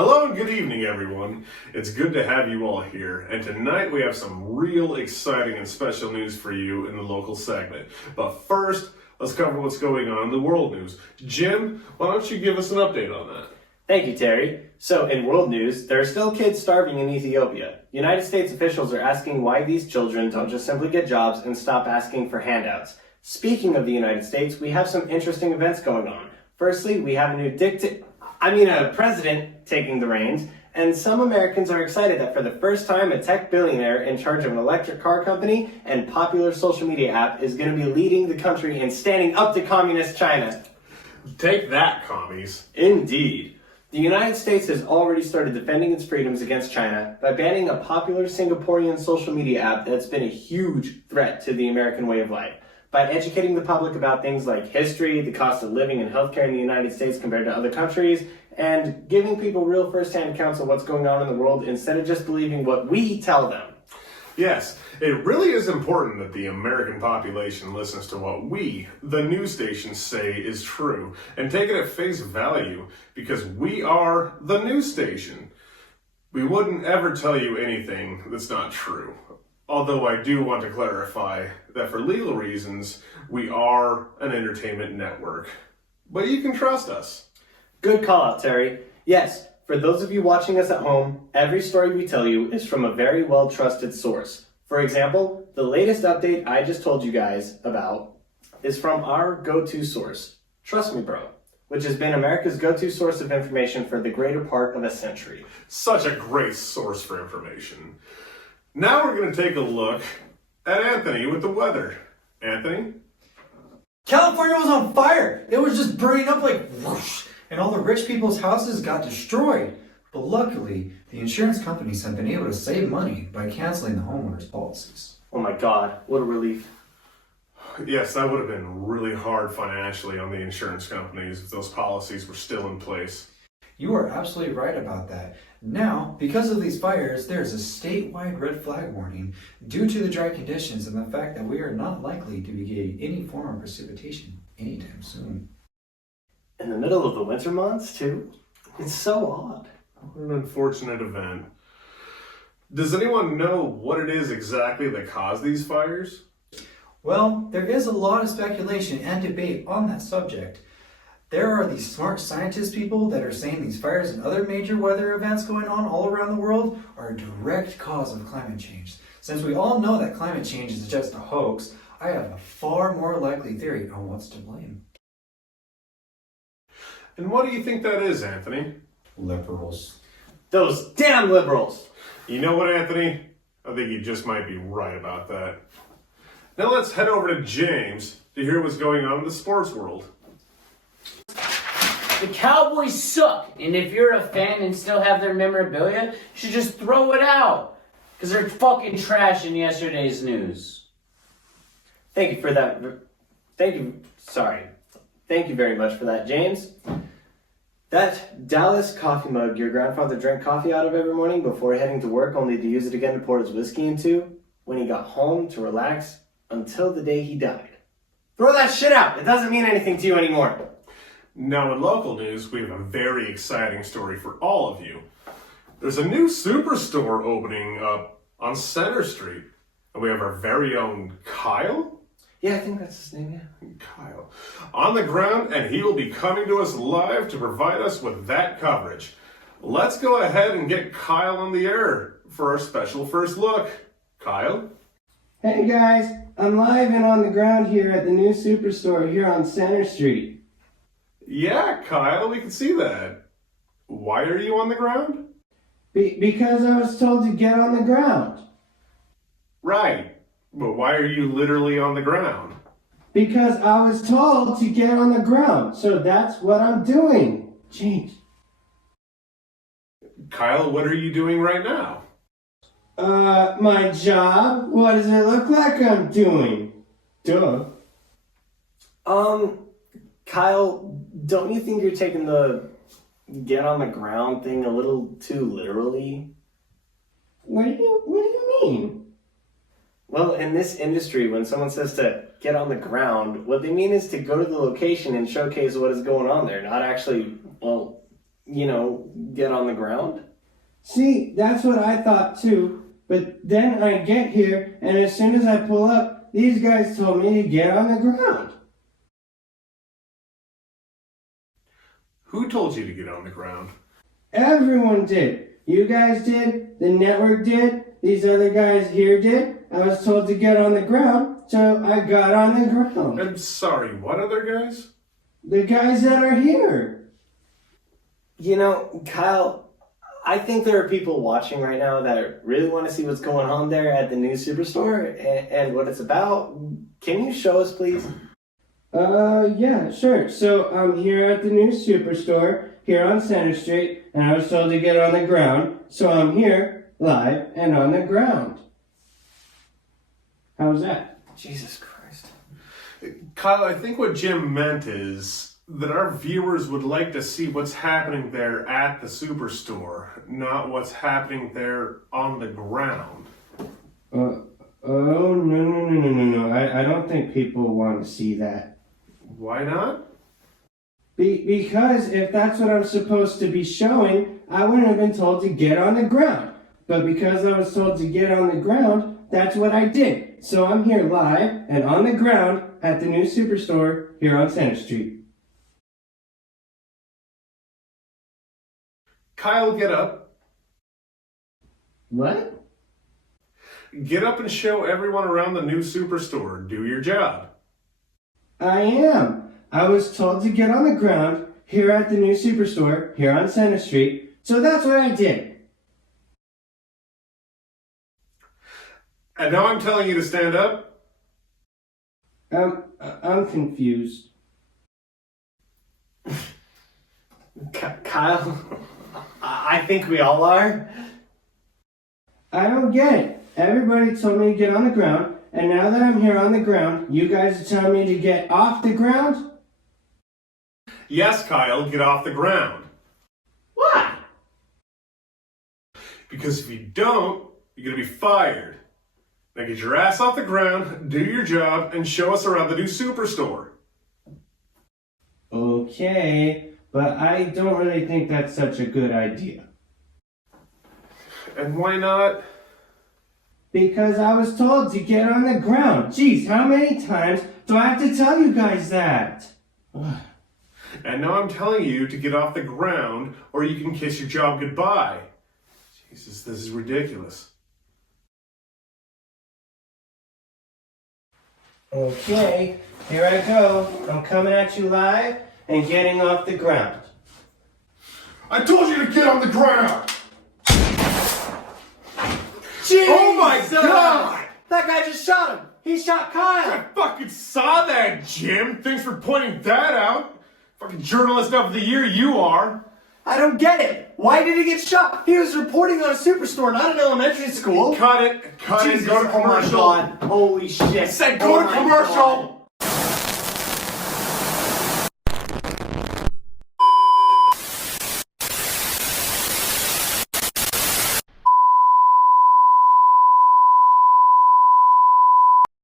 Hello and good evening, everyone. It's good to have you all here, and tonight we have some real exciting and special news for you in the local segment. But first, let's cover what's going on in the world news. Jim, why don't you give us an update on that? Thank you, Terry. So, in world news, there are still kids starving in Ethiopia. United States officials are asking why these children don't just simply get jobs and stop asking for handouts. Speaking of the United States, we have some interesting events going on. Firstly, we have a new president taking the reins, and some Americans are excited that for the first time, a tech billionaire in charge of an electric car company and popular social media app is going to be leading the country and standing up to communist China. Take that, commies. Indeed. The United States has already started defending its freedoms against China by banning a popular Singaporean social media app that's been a huge threat to the American way of life. By educating the public about things like history, the cost of living and healthcare in the United States compared to other countries, and giving people real first-hand accounts of what's going on in the world instead of just believing what we tell them. Yes, it really is important that the American population listens to what we, the news stations, say is true, and take it at face value, because we are the news station. We wouldn't ever tell you anything that's not true. Although I do want to clarify that for legal reasons, we are an entertainment network. But you can trust us. Good call out, Terry. Yes, for those of you watching us at home, every story we tell you is from a very well-trusted source. For example, the latest update I just told you guys about is from our go-to source, Trust Me Bro, which has been America's go-to source of information for the greater part of a century. Such a great source for information. Now we're going to take a look at Anthony with the weather. Anthony? California was on fire. It was just burning up like whoosh, and all the rich people's houses got destroyed. But luckily, the insurance companies have been able to save money by canceling the homeowners' policies. Oh my God, what a relief. Yes, that would have been really hard financially on the insurance companies if those policies were still in place. You are absolutely right about that. Now, because of these fires, there's a statewide red flag warning due to the dry conditions and the fact that we are not likely to be getting any form of precipitation anytime soon. In the middle of the winter months, too? It's so odd. What an unfortunate event. Does anyone know what it is exactly that caused these fires? Well, there is a lot of speculation and debate on that subject. There are these smart scientist people that are saying these fires and other major weather events going on all around the world are a direct cause of climate change. Since we all know that climate change is just a hoax, I have a far more likely theory on what's to blame. And what do you think that is, Anthony? Liberals. Those damn liberals! You know what, Anthony? I think you just might be right about that. Now let's head over to James to hear what's going on in the sports world. The Cowboys suck, and if you're a fan and still have their memorabilia, you should just throw it out. Because they're fucking trash in yesterday's news. Thank you for that. Thank you very much for that, James. That Dallas coffee mug your grandfather drank coffee out of every morning before heading to work only to use it again to pour his whiskey into when he got home to relax until the day he died. Throw that shit out. It doesn't mean anything to you anymore. Now in local news, we have a very exciting story for all of you. There's a new superstore opening up on Center Street. And we have our very own Kyle? Yeah, I think that's his name, yeah. Kyle. On the ground, and he will be coming to us live to provide us with that coverage. Let's go ahead and get Kyle on the air for our special first look. Kyle? Hey guys, I'm live and on the ground here at the new superstore here on Center Street. Yeah, Kyle, we can see that. Why are you on the ground? Because I was told to get on the ground. Right, but why are you literally on the ground? Because I was told to get on the ground, so that's what I'm doing. James. Kyle, what are you doing right now? My job? What does it look like I'm doing? Duh. Kyle, don't you think you're taking the get on the ground thing a little too literally? What do you mean? Well, in this industry, when someone says to get on the ground, what they mean is to go to the location and showcase what is going on there, not actually, get on the ground? See, that's what I thought too. But then I get here, and as soon as I pull up, these guys told me to get on the ground. Who told you to get on the ground? Everyone did. You guys did, the network did, these other guys here did. I was told to get on the ground, so I got on the ground. I'm sorry, what other guys? The guys that are here. Kyle, I think there are people watching right now that really want to see what's going on there at the new Superstore and what it's about. Can you show us, please? Yeah, sure. So I'm here at the new Superstore, here on Center Street, and I was told to get on the ground, so I'm here, live, and on the ground. How's that? Jesus Christ. Kyle, I think what Jim meant is that our viewers would like to see what's happening there at the Superstore, not what's happening there on the ground. Oh, no. I don't think people want to see that. Why not? Because if that's what I'm supposed to be showing, I wouldn't have been told to get on the ground. But because I was told to get on the ground, that's what I did. So I'm here live and on the ground at the new Superstore here on Center Street. Kyle, get up. What? Get up and show everyone around the new Superstore. Do your job. I am. I was told to get on the ground here at the new Superstore here on Center Street, so that's what I did. And now I'm telling you to stand up? I'm confused. Kyle, I think we all are. I don't get it. Everybody told me to get on the ground, and now that I'm here on the ground, you guys are telling me to get off the ground? Yes, Kyle, get off the ground. Why? Because if you don't, you're going to be fired. Now get your ass off the ground, do your job, and show us around the new Superstore. Okay, but I don't really think that's such a good idea. And why not? Because I was told to get on the ground. Jeez, how many times do I have to tell you guys that? And now I'm telling you to get off the ground, or you can kiss your job goodbye. Jesus, this is ridiculous. Okay, here I go. I'm coming at you live and getting off the ground. I told you to get on the ground! Jesus! Oh my God! That guy just shot him! He shot Kyle! I fucking saw that, Jim! Thanks for pointing that out! Fucking journalist of the year you are! I don't get it! Why did he get shot? He was reporting on a Superstore, not an elementary school! Cut it! Cut Jesus, it! Go to oh my commercial! God! Holy shit! I said go to my commercial! God.